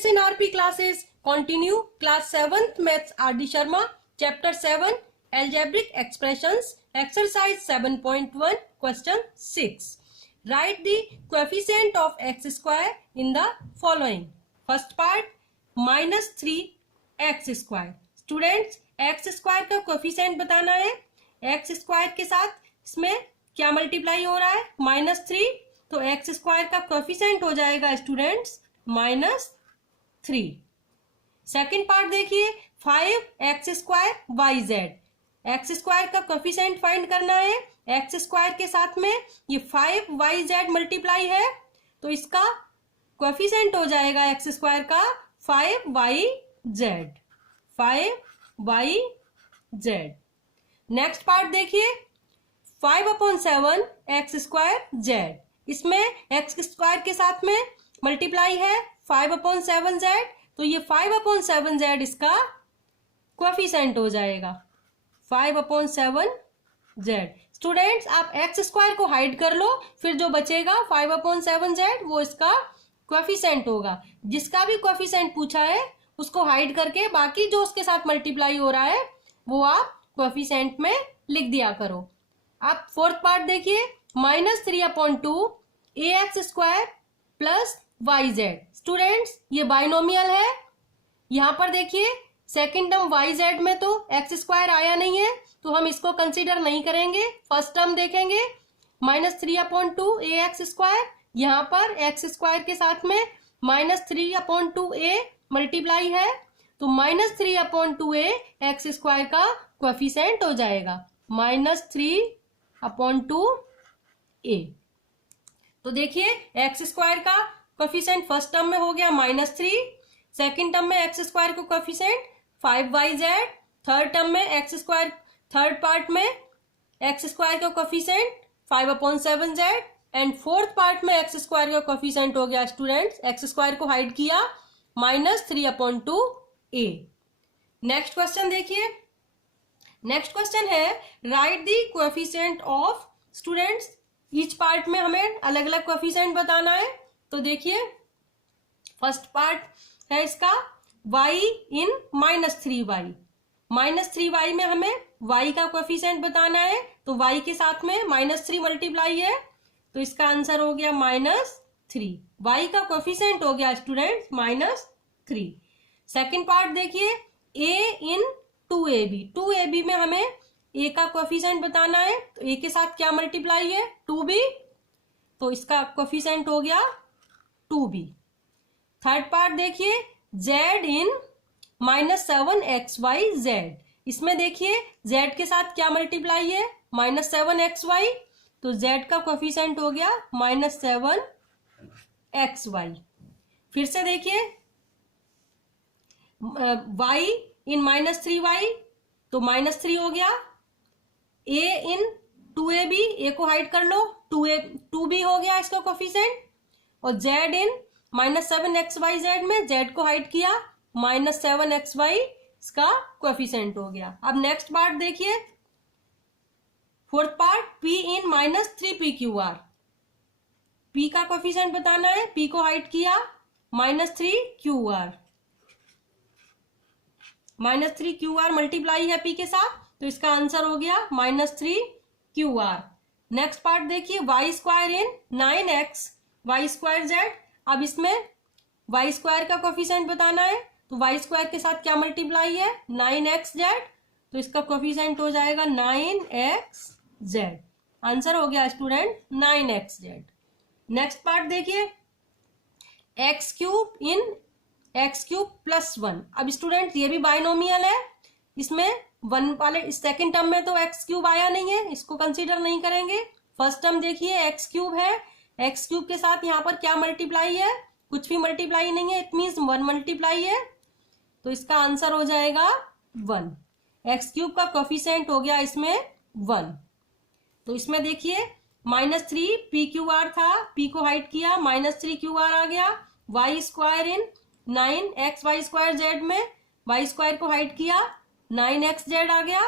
Students in RP classes, continue class 7th Maths RD Sharma, chapter 7 Algebraic Expressions, exercise 7.1, question 6. Write the coefficient of x square in the following. First part, minus 3x square. Students, x square का coefficient बताना है. x square के साथ इसमें क्या multiply हो रहा है? -3. तो x स्क्वायर का कोफिशिएंट हो जाएगा स्टूडेंट्स -3. सेकेंड पार्ट देखिए, 5x square YZ. x square का कोफिशिएंट फाइंड करना है. x स्क्वायर के साथ में ये 5YZ मल्टीप्लाई है, तो इसका कोफिशिएंट हो जाएगा x स्क्वायर का 5YZ. 5YZ. नेक्स्ट पार्ट देखिए, 5/7 x स्क्वायर Z. इसमें x स्क्वायर के साथ में मल्टीप्लाई है 5/7Z, तो ये 5/7Z इसका कोफिशिएंट हो जाएगा 5/7Z. स्टूडेंट्स, आप x स्क्वायर को हाइड कर लो, फिर जो बचेगा 5/7Z वो इसका कोफिशिएंट होगा. जिसका भी कोफिशिएंट पूछा है उसको हाइड करके बाकी जो उसके साथ मल्टीप्लाई हो रहा है वो आप कोफिशिएंट में लिख दिया करो. आप फोर्थ पार्ट देखिए, -3/2 ax square plus YZ. Students, ये बाइनोमियल है. यहां पर देखिए सेकेंड टर्म YZ में तो x स्क्वायर आया नहीं है, तो हम इसको कंसीडर नहीं करेंगे. फर्स्ट टर्म देखेंगे, -3/2 ax स्क्वायर. यहाँ पर x स्क्वायर के साथ में -3/2a मल्टीप्लाई है, तो -3/2a x स्क्वायर का कोफिशिएंट हो जाएगा -3/2a. तो देखिए x स्क्वायर का कोफिशिएंट फर्स्ट टर्म में हो गया -3, सेकेंड टर्म में x स्क्वायर का कोफिशिएंट 5YZ, थर्ड टर्म में x स्क्वायर, थर्ड पार्ट में x स्क्वायर का coefficient 5/7Z, and fourth part में x स्क्वायर का कोफिशिएंट हो गया स्टूडेंट्स, x स्क्वायर को हाइड किया -3/2a. नेक्स्ट क्वेश्चन देखिए. नेक्स्ट क्वेश्चन है, right the coefficient of. Students, each part में हमें अलग अलग कोएफिशिएंट बताना है. तो देखिए फर्स्ट पार्ट है इसका y in -3y. -3y में हमें y का कोएफिशिएंट बताना है, तो y के साथ में -3 मल्टीप्लाई है, तो इसका आंसर हो गया -3. y का कोएफिशिएंट हो गया स्टूडेंट -3. सेकेंड पार्ट देखिए, a in 2ab. 2ab में हमें a का कोएफिशिएंट बताना है, तो a के साथ क्या मल्टीप्लाई है? 2b, तो इसका कोएफिशिएंट हो गया 2b. थर्ड पार्ट देखिए, z in -7xyz. इसमें देखिए z के साथ क्या मल्टीप्लाई है? -7xy, तो z का कोएफिशिएंट हो गया -7xy. फिर से देखिए y in -3y, तो -3 हो गया. a in 2ab, a को हाइड कर लो, 2b हो गया इसका कोफिशिएंट, और z in -7xyz में z को हाइड किया, -7xy इसका कोफिशिएंट हो गया. अब नेक्स्ट पार्ट देखिए, fourth part, p in -3pqr. p का कोफिशिएंट बताना है, p को हाइड किया, -3qr. -3qr मल्टीप्लाई है p के साथ, तो इसका आंसर हो गया -3qr. नेक्स्ट पार्ट देखिए, y स्क्वायर इन 9x y स्क्वायर z. अब इसमें y स्क्वायर का कोफिशिएंट बताना है, तो y स्क्वायर के साथ क्या मल्टीप्लाई है? 9xz, तो इसका कोफिशिएंट हो जाएगा 9xz. आंसर हो गया स्टूडेंट 9xz. नेक्स्ट पार्ट देखिए, x³ इन x³ + 1. अब स्टूडेंट ये भी बाइनोमियल है, इसमें 1 वाले सेकेंड टर्म में तो x³ आया नहीं है, इसको कंसीडर नहीं करेंगे. फर्स्ट टर्म देखिए x³ है, x³ के साथ यहाँ पर क्या मल्टीप्लाई है? कुछ भी मल्टीप्लाई नहीं है, इट मीन्स 1 मल्टीप्लाई है, तो इसका आंसर हो जाएगा 1. x³ का कोफिशिएंट हो गया इसमें 1. तो इसमें देखिए -3pqr था, p को हाइड किया, -3qr आ गया. y स्क्वायर इन 9xy² में y स्क्वायर को हाइड किया, 9xz आ गया.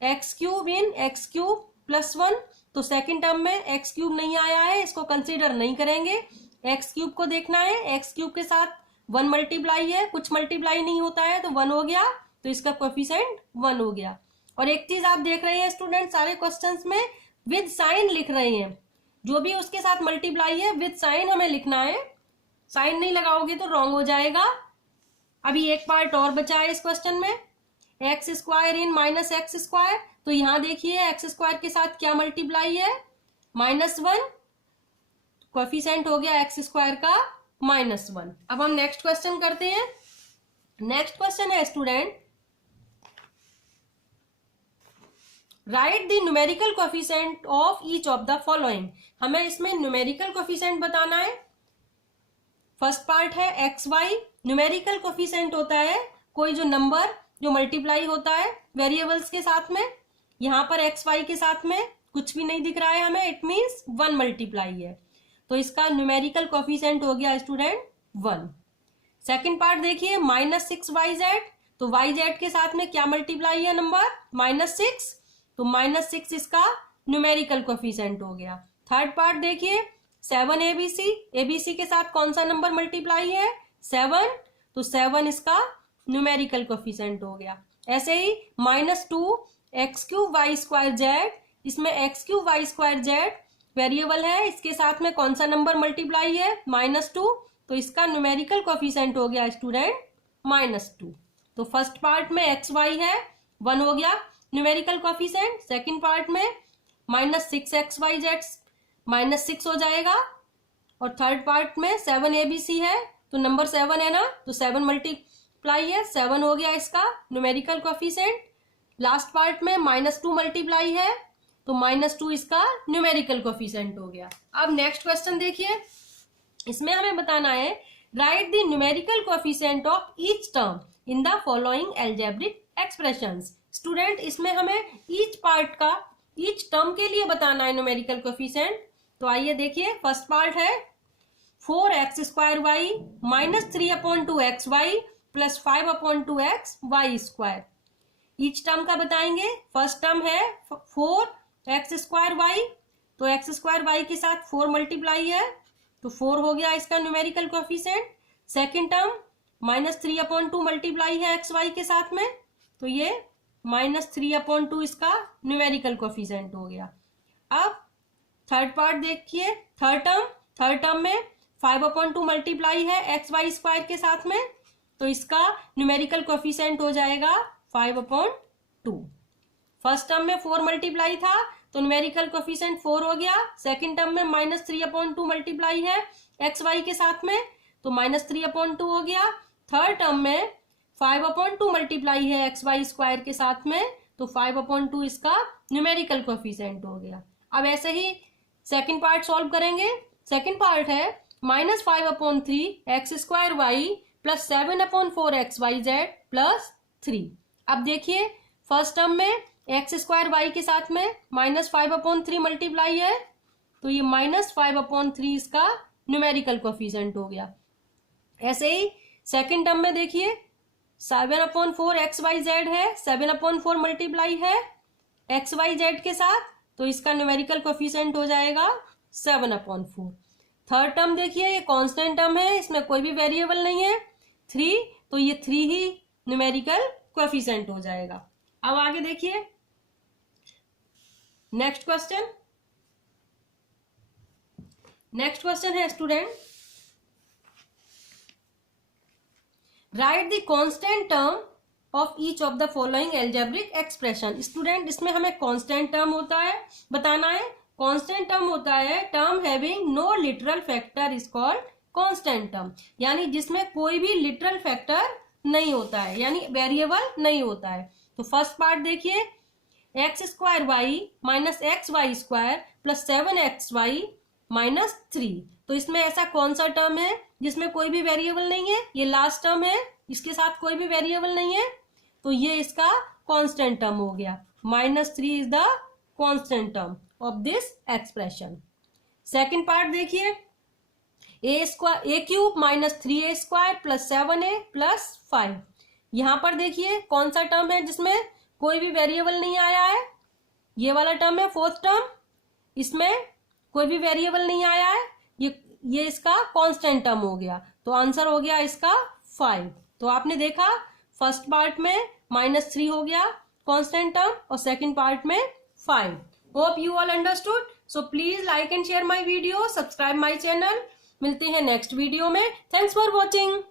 x³ इन x³ + 1, तो सेकेंड टर्म में x³ नहीं आया है, इसको कंसीडर नहीं करेंगे. x³ को देखना है, x³ के साथ 1 मल्टीप्लाई है, कुछ मल्टीप्लाई नहीं होता है तो 1 हो गया, तो इसका कोएफिशिएंट 1 हो गया। और एक चीज आप देख रहे हैं स्टूडेंट, सारे क्वेश्चंस में विद साइन लिख रहे हैं, जो भी उसके साथ मल्टीप्लाई है विद साइन हमें लिखना है, साइन नहीं लगाओगे तो रॉन्ग हो जाएगा। अभी एक पार्ट और बचा है इस क्वेश्चन में, एक्स स्क्वायर इन माइनस एक्स स्क्वायर। तो यहां देखिए एक्स स्क्वायर के साथ क्या मल्टीप्लाई है, -1, कोएफिशिएंट हो गया एक्स स्क्वायर का -1। अब हम नेक्स्ट क्वेश्चन करते हैं। नेक्स्ट क्वेश्चन है student, right the numerical coefficient of each of the following. हमें इसमें न्यूमेरिकल कोएफिशिएंट बताना है। फर्स्ट पार्ट है एक्स वाई। न्यूमेरिकल कोएफिशिएंट होता है कोई जो नंबर जो मल्टीप्लाई होता है वेरिएबल्स के साथ में। यहां पर एक्स वाई के साथ में कुछ भी नहीं दिख रहा है हमें, इट मीन्स 1 मल्टीप्लाई है, तो इसका न्यूमेरिकल कोएफिशिएंट हो गया स्टूडेंट 1। सेकंड पार्ट देखिए -6yz, तो yz के साथ में क्या मल्टीप्लाई है नंबर, -6, तो -6 इसका न्यूमेरिकल कोएफिशिएंट हो गया। थर्ड पार्ट देखिए 7abc, abc के साथ कौन सा नंबर मल्टीप्लाई है, 7, तो 7 इसका न्यूमेरिकल कोएफिशिएंट हो गया। ऐसे ही -2x3y2z, इसमें x3y2z वेरिएबल है, इसके साथ में कौन सा नंबर मल्टीप्लाई है, -2, तो इसका न्यूमेरिकल कोएफिशिएंट हो गया स्टूडेंट -2। तो फर्स्ट पार्ट में एक्स वाई है, 1 हो गया न्यूमेरिकल कोएफिशिएंट। सेकंड पार्ट में -6xyz -6 हो जाएगा, और थर्ड पार्ट में 7abc है, तो नंबर 7 है ना, तो 7 मल्टीप्लाई है, 7 हो गया इसका न्यूमेरिकल कोएफिशिएंट। लास्ट पार्ट में -2 मल्टीप्लाई है, तो -2 इसका न्यूमेरिकल कोएफिशिएंट हो गया। अब नेक्स्ट क्वेश्चन देखिए, इसमें हमें बताना है right the numerical coefficient of each term in the following algebraic expressions. Student इसमें हमें ईच पार्ट का ईच टर्म के लिए बताना है न्यूमेरिकल कोएफिशिएंट। तो आइए देखिए, फर्स्ट पार्ट है 4x² -3/2xy + 5/2xy²। Each term का बताएंगे। फर्स्ट टर्म है 4x²y, तो x² के साथ 4 मल्टीप्लाई है, तो 4 हो गया इसका numerical coefficient. Second term -3/2 multiply है xy के साथ में, तो ये -3/2 इसका न्यूमेरिकल कोएफिशिएंट हो गया। अब थर्ड पार्ट देखिए, थर्ड टर्म में 5/2 मल्टीप्लाई है xy² के साथ में, तो इसका न्यूमेरिकल कोएफिशिएंट हो जाएगा 5/2। फर्स्ट टर्म में 4 मल्टीप्लाई था, तो न्यूमेरिकल कोएफिशिएंट 4 हो गया। सेकंड टर्म में -3/2 मल्टीप्लाई है xy के साथ में, तो -3/2 हो गया। थर्ड टर्म में 5/2 मल्टीप्लाई है xy² के साथ में, तो 5/2 इसका न्यूमेरिकल कोएफिशिएंट हो गया। अब ऐसे ही सेकंड पार्ट सॉल्व करेंगे। सेकंड पार्ट है -5/3x² + 7/4xyz + 3। अब देखिए फर्स्ट टर्म में x² के साथ में -5/3 मल्टीप्लाई है, तो ये -5/3 इसका न्यूमेरिकल कोएफिशिएंट हो गया। ऐसे ही सेकंड टर्म में देखिए 7/4xyz है, 7/4 मल्टीप्लाई है xyz के साथ, तो इसका न्यूमेरिकल कोएफिशिएंट हो जाएगा 7/4। थर्ड टर्म देखिए, ये कांस्टेंट टर्म है, इसमें कोई भी वेरिएबल नहीं है, 3, तो ये 3 ही न्यूमेरिकल कोएफिशिएंट हो जाएगा। अब आगे देखिए नेक्स्ट क्वेश्चन है student, right the constant term of each of the following algebraic expression. Student इसमें हमें कांस्टेंट टर्म होता है बताना है। कांस्टेंट टर्म होता है term having no literal factor is called constant term, यानी जिसमें कोई भी लिटरल फैक्टर नहीं होता है, यानी वेरिएबल नहीं होता है। तो फर्स्ट पार्ट देखिए x² -xy² + 7xy -3, तो इसमें ऐसा कौन सा टर्म है जिसमें कोई भी वेरिएबल नहीं है, ये लास्ट टर्म है, इसके साथ कोई भी वेरिएबल नहीं है, तो ये इसका कांस्टेंट टर्म हो गया। -3 is the constant term of this expression. Second part देखिए a³ -3a² + 7a + 5। यहां पर देखिए कौन सा टर्म है जिसमें कोई भी वेरिएबल नहीं आया है, ये वाला टर्म है फोर्थ टर्म, इसमें कोई भी वेरिएबल नहीं आया है, ये इसका कांस्टेंट टर्म हो गया। तो आंसर हो गया इसका 5। तो आपने देखा फर्स्ट पार्ट में -3 हो गया कांस्टेंट टर्म और सेकंड पार्ट में 5। Hope you all understood. So please like and share my video, subscribe my channel. मिलते हैं नेक्स्ट वीडियो में। Thanks for watching.